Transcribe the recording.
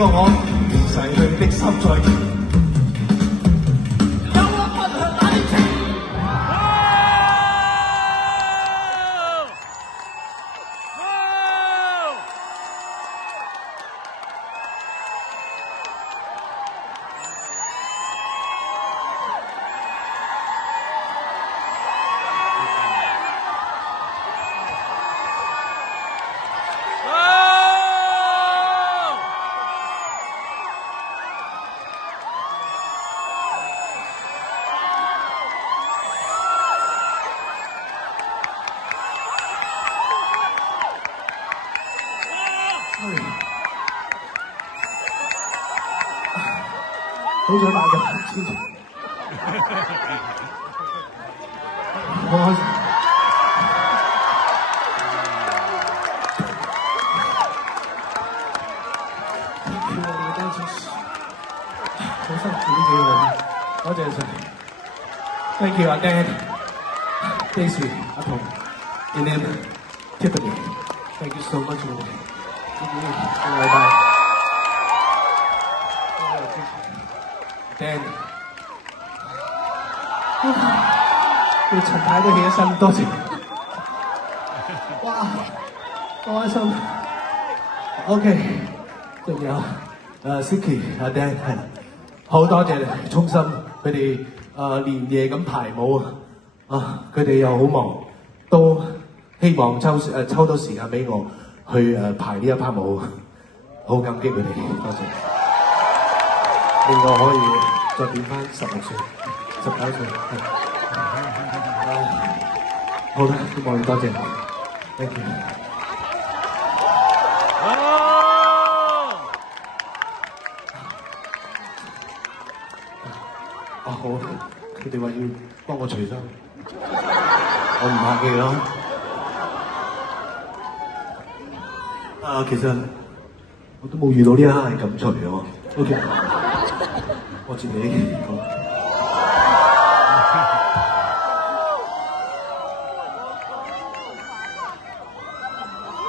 個我逝去的心在。好想大嘅，好開心。好辛苦呢幾個人，多謝晒。Thank you 阿 Dan、Daisy、阿彤、Ian、Tiffany。Thank you so much。下個禮拜。Dan， 要陳太都起咗身，多謝。哇，好開心。OK， 仲有Siki、阿 Dan 係，好多謝衷心佢哋連夜咁排舞啊！佢哋又好忙，都希望抽到時間俾我去排呢一 part 舞，好感激佢哋，多謝。令我可以再變翻16歲、19歲。好啦，希望多謝 ，thank you。好，佢哋話要幫我除衫，我唔客氣咯。其實我都冇遇到呢一刻係咁除嘅喎。OK。我自己講。